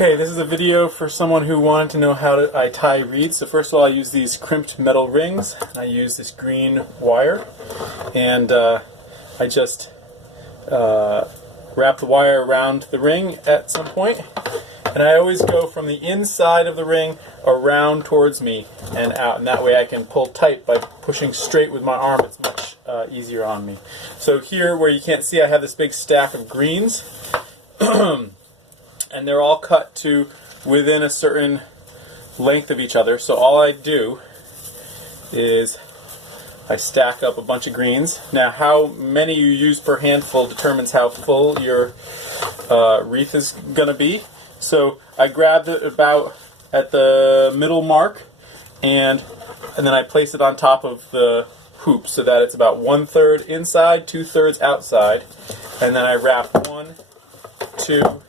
Okay, this is a video for someone who wanted to know how I tie wreaths. So first of all, I use these crimped metal rings. I use this green wire, and I just wrap the wire around the ring at some point. And I always go from the inside of the ring around towards me and out, and that way I can pull tight by pushing straight with my arm. It's much easier on me. So here, where you can't see, I have this big stack of greens. And they're all cut to within a certain length of each other. So all I do is I stack up a bunch of greens. Now, how many you use per handful determines how full your wreath is going to be. So I grabbed it about at the middle mark, and then I place it on top of the hoop so that it's about 1/3 inside, 2/3 outside, and then I wrap 1, 2,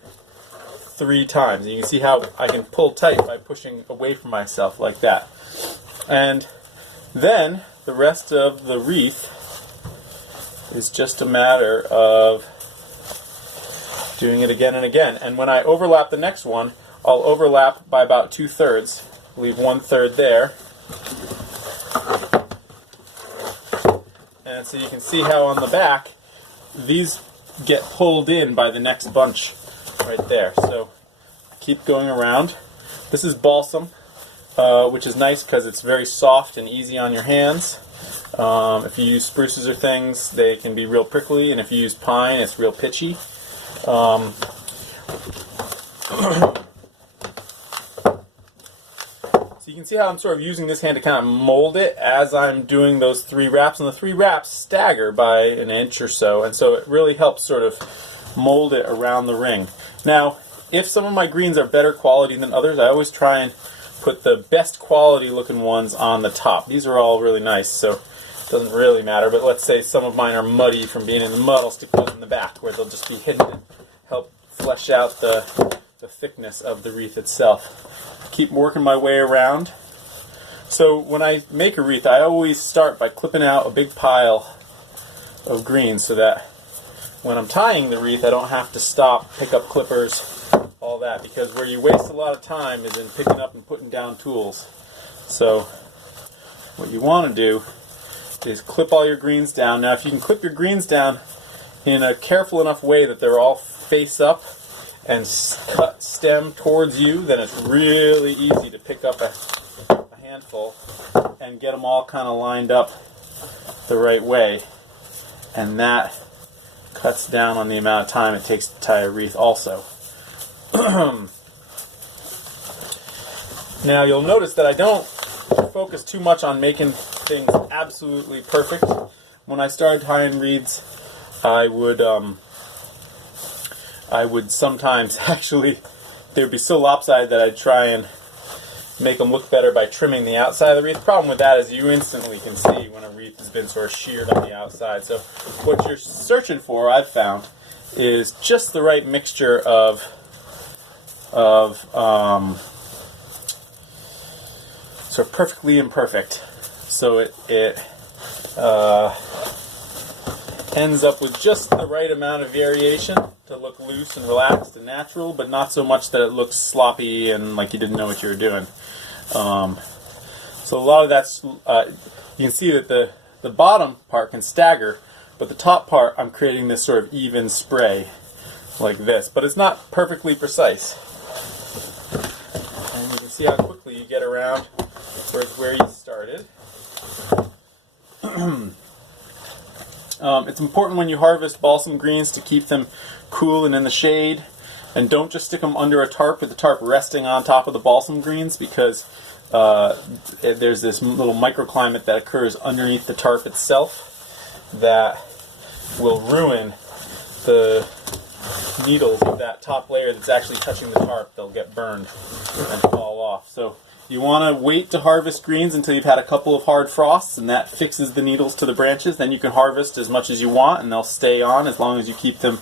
3 times. And you can see how I can pull tight by pushing away from myself like that. And then the rest of the wreath is just a matter of doing it again and again. And when I overlap the next one, I'll overlap by about 2/3, leave 1/3 there. And so you can see how on the back these get pulled in by the next bunch right there. So keep going around. This is balsam, which is nice because it's very soft and easy on your hands. If you use spruces or things, they can be real prickly, and if you use pine, it's real pitchy. So you can see how I'm sort of using this hand to kind of mold it as I'm doing those 3 wraps, and the 3 wraps stagger by an inch or so, and so it really helps sort of mold it around the ring. Now, if some of my greens are better quality than others, I always try and put the best quality looking ones on the top. These are all really nice, so it doesn't really matter, but let's say some of mine are muddy from being in the mud, I'll stick those in the back where they'll just be hidden and help flesh out the thickness of the wreath itself. Keep working my way around. So when I make a wreath, I always start by clipping out a big pile of greens so that when I'm tying the wreath, I don't have to stop, pick up clippers, all that, because where you waste a lot of time is in picking up and putting down tools. So what you want to do is clip all your greens down. Now, if you can clip your greens down in a careful enough way that they're all face up and cut stem towards you, then it's really easy to pick up a handful and get them all kind of lined up the right way. And that cuts down on the amount of time it takes to tie a wreath also. Now you'll notice that I don't focus too much on making things absolutely perfect. When I started tying wreaths, I would sometimes actually, they would be so lopsided that I'd try and make them look better by trimming the outside of the wreath. The problem with that is you instantly can see when a wreath has been sort of sheared on the outside. So what you're searching for, I've found, is just the right mixture of sort of perfectly imperfect. So it ends up with just the right amount of variation to look loose and relaxed and natural, but not so much that it looks sloppy and like you didn't know what you were doing. So a lot of that's, you can see that the bottom part can stagger, but the top part I'm creating this sort of even spray like this, but it's not perfectly precise. And you can see how quickly you get around towards where you started. It's important when you harvest balsam greens to keep them cool and in the shade, and don't just stick them under a tarp with the tarp resting on top of the balsam greens, because there's this little microclimate that occurs underneath the tarp itself that will ruin the needles of that top layer that's actually touching the tarp. They'll get burned and fall off. So you want to wait to harvest greens until you've had a couple of hard frosts, and that fixes the needles to the branches. Then you can harvest as much as you want, and they'll stay on as long as you keep them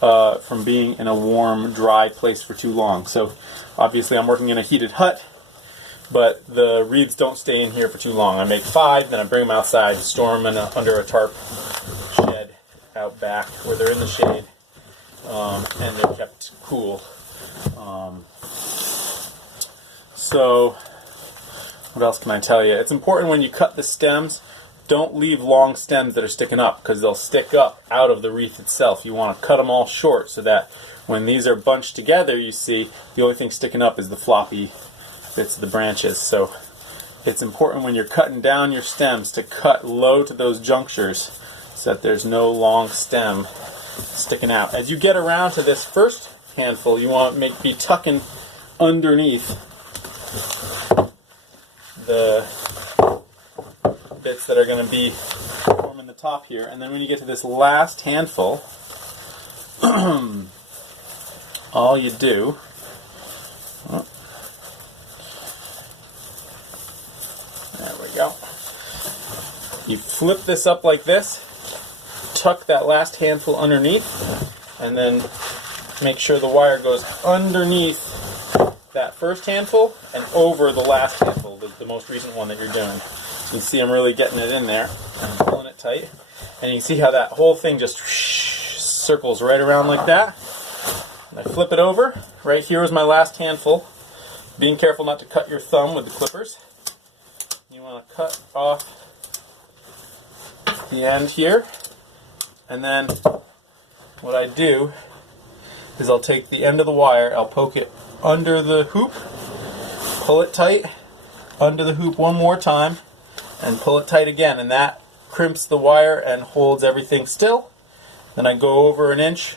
from being in a warm, dry place for too long. So obviously I'm working in a heated hut, but the wreaths don't stay in here for too long. I make 5, then I bring them outside, store them under a tarp shed out back where they're in the shade, and they're kept cool. So, what else can I tell you? It's important when you cut the stems, don't leave long stems that are sticking up, because they'll stick up out of the wreath itself. You want to cut them all short so that when these are bunched together, you see, the only thing sticking up is the floppy bits of the branches. So it's important when you're cutting down your stems to cut low to those junctures so that there's no long stem sticking out. As you get around to this first handful, you want to be tucking underneath the bits that are going to be forming the top here. And then when you get to this last handful, all you do, there we go, you flip this up like this, tuck that last handful underneath, and then make sure the wire goes underneath that first handful and over the last handful, the most recent one that you're doing. So you can see I'm really getting it in there and pulling it tight. And you can see how that whole thing just circles right around like that. And I flip it over. Right here is my last handful. Being careful not to cut your thumb with the clippers. You want to cut off the end here. And then what I do is I'll take the end of the wire, I'll poke it under the hoop, pull it tight, under the hoop one more time, and pull it tight again, and that crimps the wire and holds everything still. Then I go over an inch